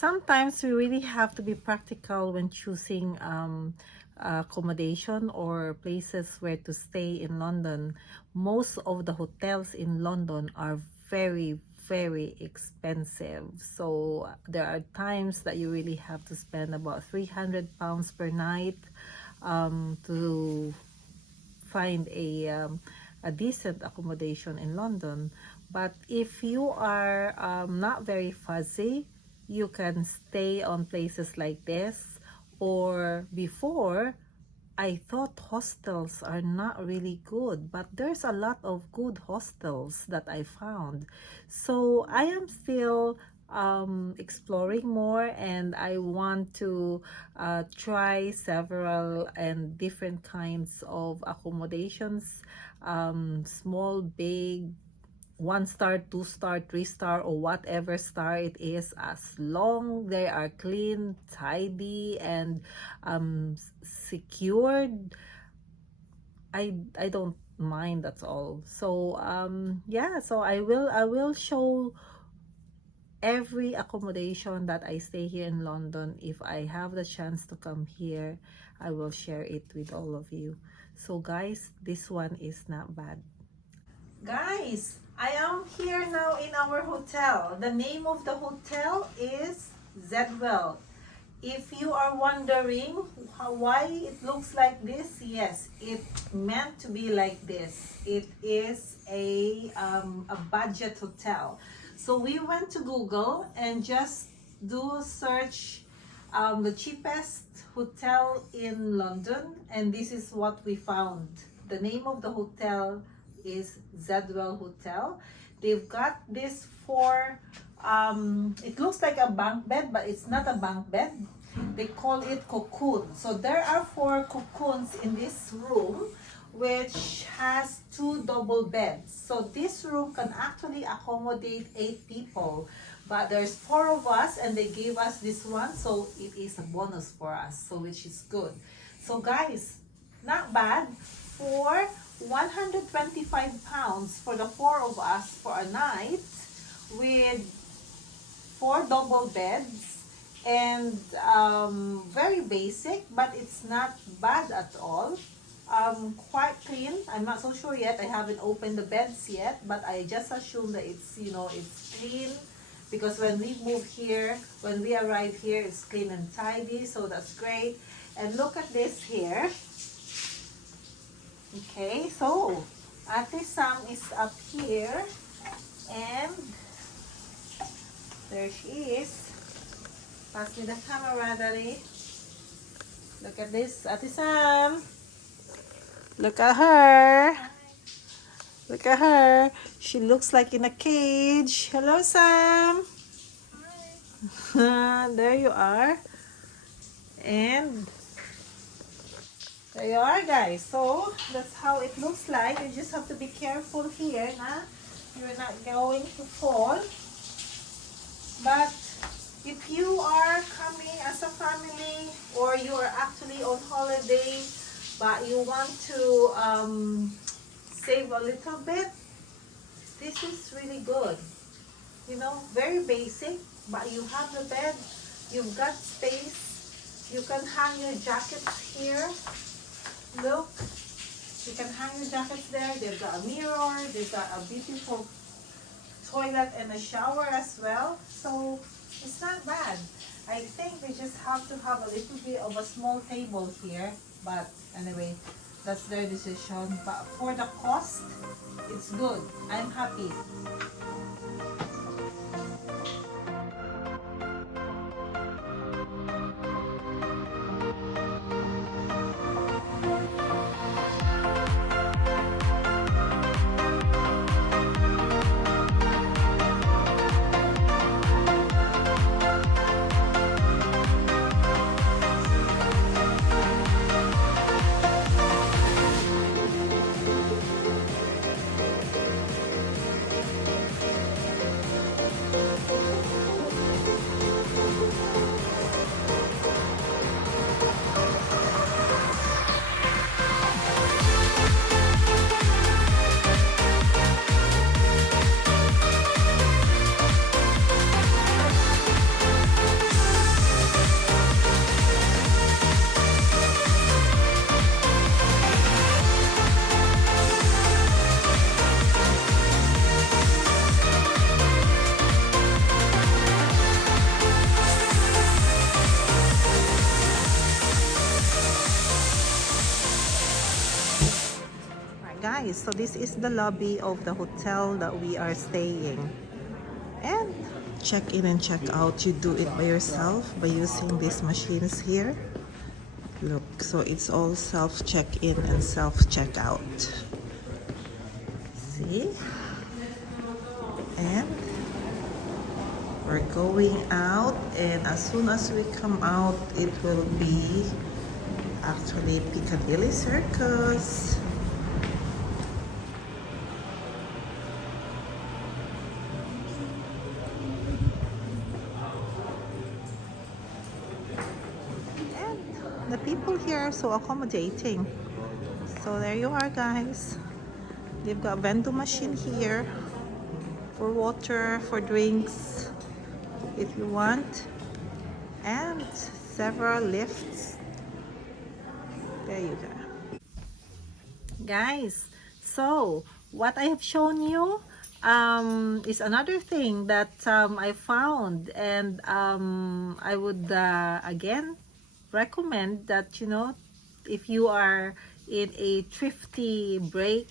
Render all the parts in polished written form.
sometimes we really have to be practical when choosing accommodation or places where to stay in London. Most of the hotels in London are very expensive, so there are times that you really have to spend about £300 per night to find a decent accommodation in London. But if you are not very fussy, you can stay on places like this. Or before, I thought hostels are not really good, but there's a lot of good hostels that I found. So I am still exploring more, and I want to try several and different kinds of accommodations, small, big, 1 star, 2 star, 3 star, or whatever star it is, as long they are clean, tidy, and secured. I don't mind at all. So yeah, so I will show every accommodation that I stay here in London. If I have the chance to come here, I will share it with all of you. So guys, this one is not bad. Guys, I am here now in our hotel. The name of the hotel is Zadwell. If you are wondering why it looks like this, yes, it meant to be like this. It is a budget hotel. So we went to Google and just do a search, the cheapest hotel in London, and this is what we found. The name of the hotel is Zadwell Hotel. They've got this for it looks like a bunk bed, but it's not a bunk bed. They call it cocoon. So there are 4 cocoons in this room, which has 2 double beds. So this room can actually accommodate 8 people, but there's 4 of us and they gave us this one, so it is a bonus for us, so which is good. So guys, not bad. For £125 for the 4 of us for a night, with 4 double beds, and very basic, but it's not bad at all. Quite clean. I'm not so sure yet. I haven't opened the beds yet, but I just assume that it's, you know, it's clean, because when we move here, when we arrive here, it's clean and tidy, so that's great. And look at this here. Okay, so Ate Sam is up here, and there she is. Pass me the camera, Daddy. Look at this, Ate Sam. Look at her. Look at her. She looks like in a cage. Hello, Sam. Hi. There you are. And there you are, guys. So that's how it looks like. You just have to be careful here, na? You're not going to fall. But if you are coming as a family, or you are actually on holiday, but you want to save a little bit, this is really good. You know, very basic, but you have the bed, you've got space, you can hang your jackets here. Look, you can hang your jackets there. They've got a mirror, they've got a beautiful toilet and a shower as well. So it's not bad. I think they just have to have a little bit of a small table here, but anyway, that's their decision. But for the cost, it's good. I'm happy. guys, so this is the lobby of the hotel that we are staying. And check in and check out, you do it by yourself by using these machines here. Look, so it's all self check-in and self check-out. See? And we're going out, and as soon as we come out, it will be actually Piccadilly Circus. The people here are so accommodating. So there you are, guys. They've got vending machine here for water, for drinks, if you want, and several lifts. There you go. Guys, so what I have shown you is another thing that I found, and I would again recommend that, you know, if you are in a thrifty break,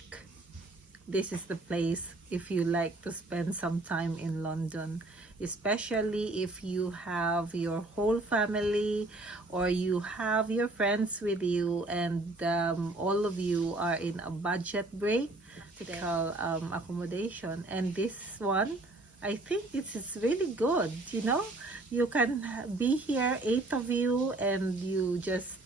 this is the place if you like to spend some time in London, especially if you have your whole family or you have your friends with you, and all of you are in a budget break, typical accommodation. And this one, I think this is really good. You know, you can be here, 8 of you, and you just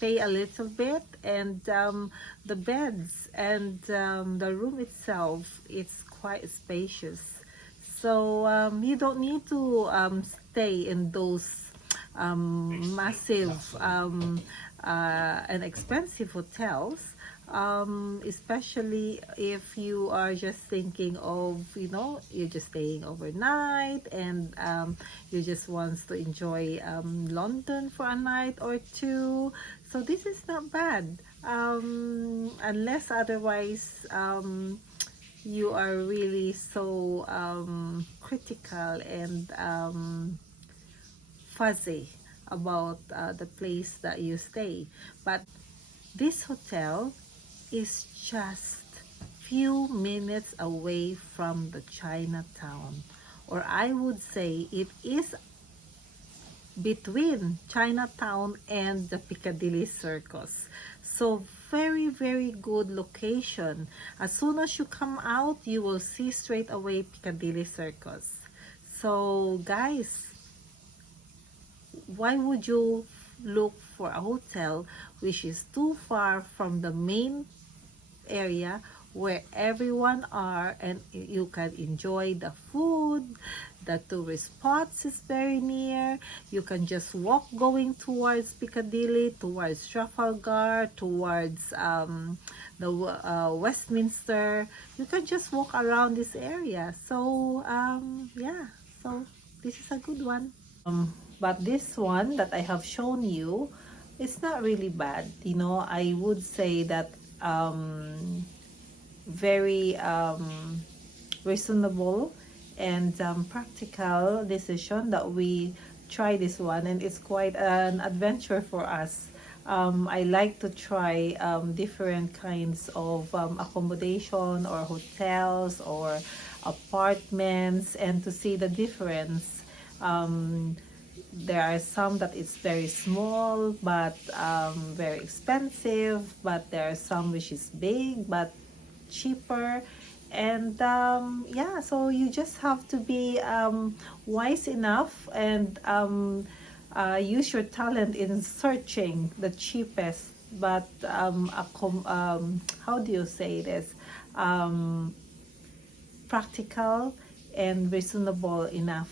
pay a little bit, and the beds and the room itself, it's quite spacious. So you don't need to stay in those massive and expensive hotels, especially if you are just thinking of, you know, you're just staying overnight, and you just want to enjoy London for a night or two. So this is not bad, unless otherwise you are really so critical and fuzzy about the place that you stay. But this hotel is just few minutes away from the Chinatown, or I would say it is between Chinatown and the Piccadilly Circus. So very, very good location. As soon as you come out, you will see straight away Piccadilly Circus. So guys, why would you look for a hotel which is too far from the main area where everyone are, and you can enjoy the food? The tourist spots is very near. You can just walk going towards Piccadilly, towards Trafalgar, towards the Westminster. You can just walk around this area. So yeah, so this is a good one. But this one that I have shown you, it's not really bad. You know, I would say that very reasonable and practical decision that we try this one, and it's quite an adventure for us. I like to try different kinds of accommodation or hotels or apartments, and to see the difference. There are some that it's very small but very expensive, but there are some which is big but cheaper. And yeah, so you just have to be wise enough and use your talent in searching the cheapest but how do you say this, practical and reasonable enough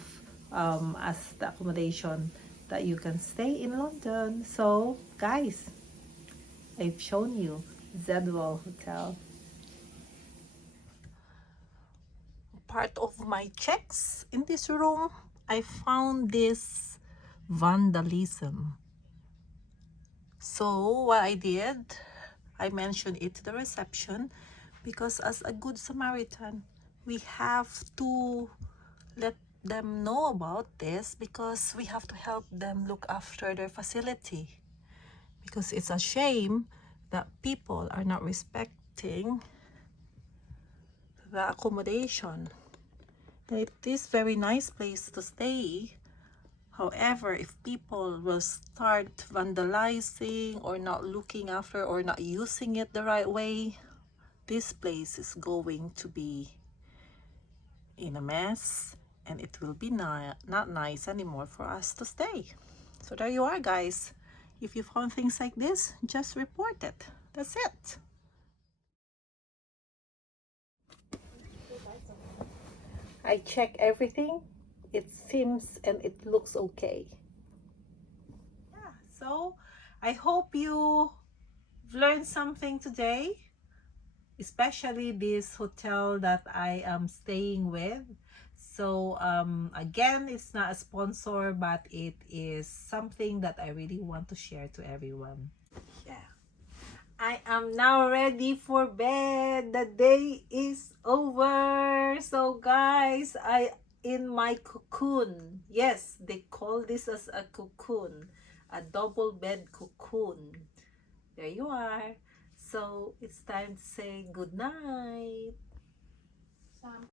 as the accommodation that you can stay in London. So guys, I've shown you Zadwell Hotel. Part of my checks in this room, I found this vandalism. So what I did, I mentioned it to the reception, because as a good Samaritan, we have to let them know about this, because we have to help them look after their facility, because it's a shame that people are not respecting visiting the accommodation. It is very nice place to stay. However, if people will start vandalizing or not looking after or not using it the right way, this place is going to be in a mess, and it will be not nice anymore for us to stay. So there you are, guys. If you found things like this, just report it. That's it. I check everything. It seems and it looks okay. Yeah, so I hope you learned something today, especially this hotel that I am staying with. So again, it's not a sponsor, but it is something that I really want to share to everyone. Yeah, I am now ready for bed. The day is over. So guys, I in my cocoon. Yes, they call this as a cocoon, a double bed cocoon. There you are. So it's time to say good night.